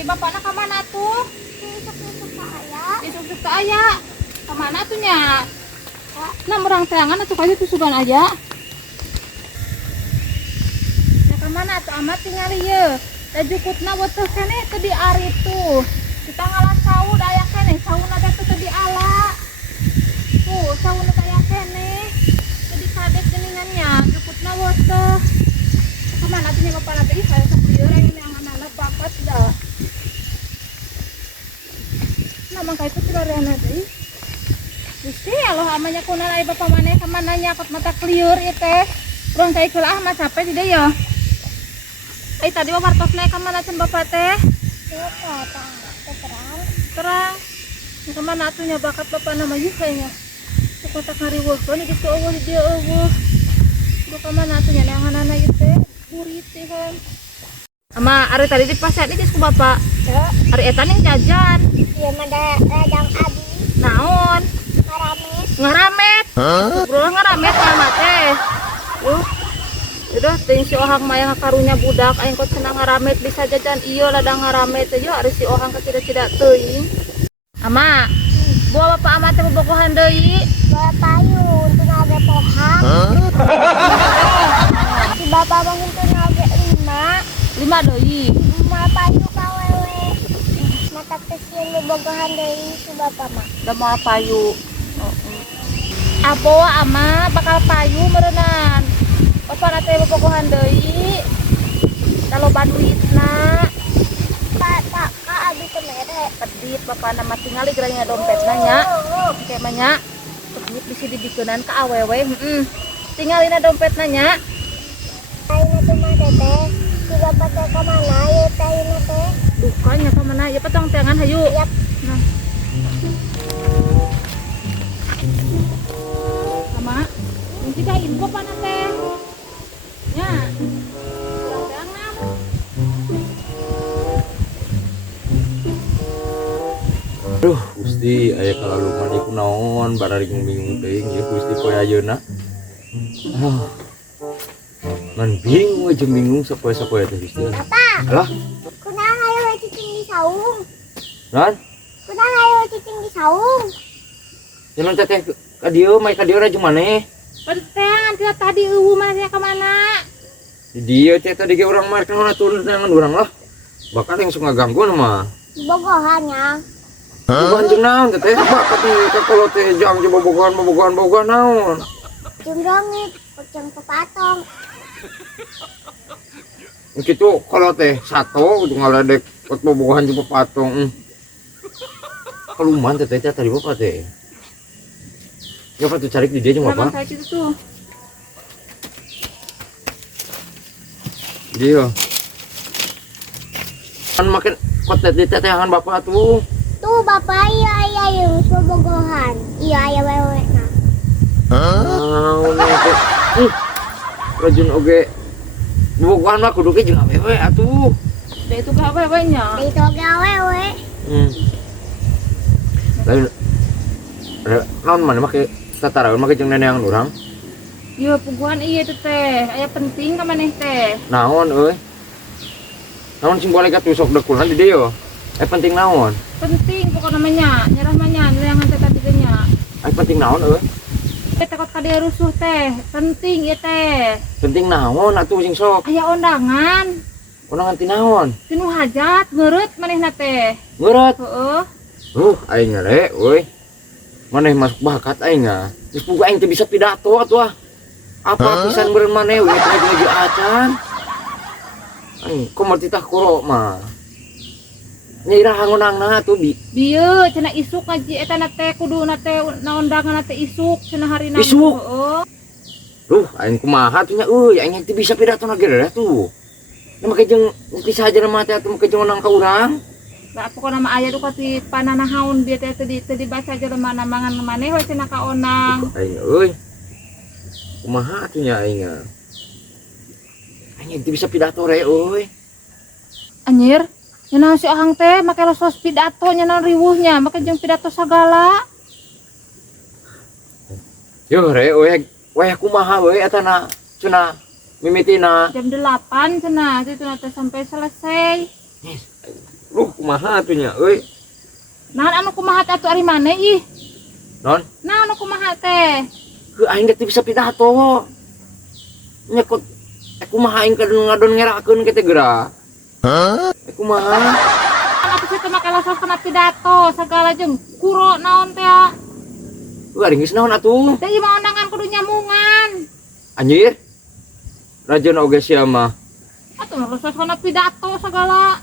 Tapi bapaknya kemana tuh? Isuk-isuk ke aya. Isuk-isuk ke aya. Kemana tuh nya? Nah merang teangan atuh kayu tusugan aja. Nah kemana tuh amat tinggal ieu. Da jukutna weteuh keneh teu di ari tuh. Kita ngalah sawu da aya keneh, sawuna teh teu di ala. Tuh, sawuna teh aya keneh. Teu di kadek geuningannya, jukutna weteuh. Kemana tuh nya bapakna teh saya saprieur aya yang anak bakat dah. Nah mangka itu tilarena deui. Gusti Allah amanya kuna lai bapak maneh ka mana nyakot mata klieur ieu teh. Urang cai keulah mah capek di dieu. Ai tadi mah wartos naik ka mana can bapak teh? Tuh terang. Terang. Nya ka mana atuh nya bakat bapak nama ieu kayaknya. Teu kotak ngariweuhkeun kitu eueuh di dieu eueuh. Duh ka mana atuh nya neanganana ieu teh? Burit teh kan. Ama ari tadi di pasar ini geus ku bapak. Tuh, Ari eta ning jajan. ieu mah da radang adi. Naon? Ngarames. Ngaramet. Bro ngaramet mah teh. Udah ting si ohang maya karunya budak aing kok cenah ngaramet bisa jajan ieu ladang ngaramet teh yo ari si ohang ka cida-cida teuing. Ama, bawa bapak ama teh bobogohan deui. Bawa payung teu ngage pohang. Si bapak bangun teu ngage 5. 5 deui. Bawa payung ka wewe. Mata teh sieun bobogohan deui si bapak mah. Da moal payu. Apo ama bakal payu meureunnan. Bapak teh bobogohan deui. Da loba duitna. Pak, ka abi teu mere. Pedit bapak nama tingali geranya dompetna nya. Oke mah nya. Pedit bisa dibikeunan ka awewe. Tingalina dompetna nya. Ayeuna teh mah teteh. Si bapak teh ka mana ieu teh ayeuna teh? Dukanya ka mana? Ya petong tangan hayu. Yap. Nah. Sama. Mun kita info pana teh. Nya. Tangan. Aduh, Gusti, aya kalaluman iku naon, barari bingung teuing ieu Gusti poe ayeuna. Man bingung aja bingung sapoe-sapoe teh Gusti. Apa? Alah, Kunaon aya we cicing di saung? naon? Kunaon aya we cicing di saung? Jalan teteh ka dieu, mai ka dieu jeung maneh. Penting dia tadi eueuh mah nya ka mana? Di dieu teh tadi ge urang mah kana turun tangan urang lah. Bakal yang suka ganggu mah. Bogohannya. Bukan jeung naon teteh, bakat teh ka kalau teh jang bobogohan naon. Jeung rongit, jeung pepatong. Kitu kalau teh sato kudu ngaledek pot bobogohan jeung patung. Kaluman teteh tadi bapak teh. Ya apa tuh cari di dia jeung Memang bapak? kayak gitu tuh. Dia. Kan makin kotet di tetehan bapak tuh. Tuh bapak iya aya yang bogohan. Iya aya wewe na. Rajin oge. Bobogohan mah kudu ge jeung awewe atuh. Da itu ka awewe-nya. Da itu oge awewe. Lain naon mana make tataraeun make jeung neneangan urang? Iya puguhan iya itu teh. Aya penting ka maneh teh. Naon euy? Naon sing boleh gatusok dekulna di dieu? Penting naon? Penting pokok namanya. Nyerah mah nya neangan teh tadi teh nya. Penting naon euy? Teh takut ka dia rusuh teh. Penting ieu teh. Penting naon atuh sing sok? Aya undangan. Undangan ti naon? Tinu hajat ngeureut manehna teh. Ngeureut. Heeh. Aing ngere euy. Maneh masuk bakat aing ah. Geus pugu aing teh bisa pidato atuh ah. Apa pisan beureun maneh we lagi acan. Aing komo titah kuro mah. Nyirah ngunangna tuh bi. Dieu cenah isuk ngaji eta na teh kuduna teh naondangan teh isuk cenah harina. Isuk? Heeh. Aing kumaha tuh nya euy aing teh bisa pidato na geura tuh. Da make jeung ti saja mah teh atuh make jeung nang ka urang. Lah pokona mah aya duka ti pananahaun dia teh teu dibaca jelema mangan maneh we cenah ka onang. Aing euy. Kumaha atuh nya aing. Aing teh bisa pidato re euy. Anjir, nya si ahang teh make losos pidato nya naon riweuhnya, make jeung pidato sagala. Yo re we kumaha we eta na cenah mimitina. Jam 8 cenah, itu teh sampai selesai. Lu kumaha atunya euy. Nah anu kumaha teh atuh ari maneh ih. Non, Nah anu kumaha teh. ke aing teh bisa pidato. Nya kok kumaha aing kadon ngadon ngerakeun kitu geura. Kumaha? Anu situ make lasos kana pidato sagala jeung kuro naon teh. Lu ari geus naon atuh? Teh ieu mah undangan kudu nyamungan. Anjir. Rajon oge sia mah. Atuh lasos kana pidato sagala.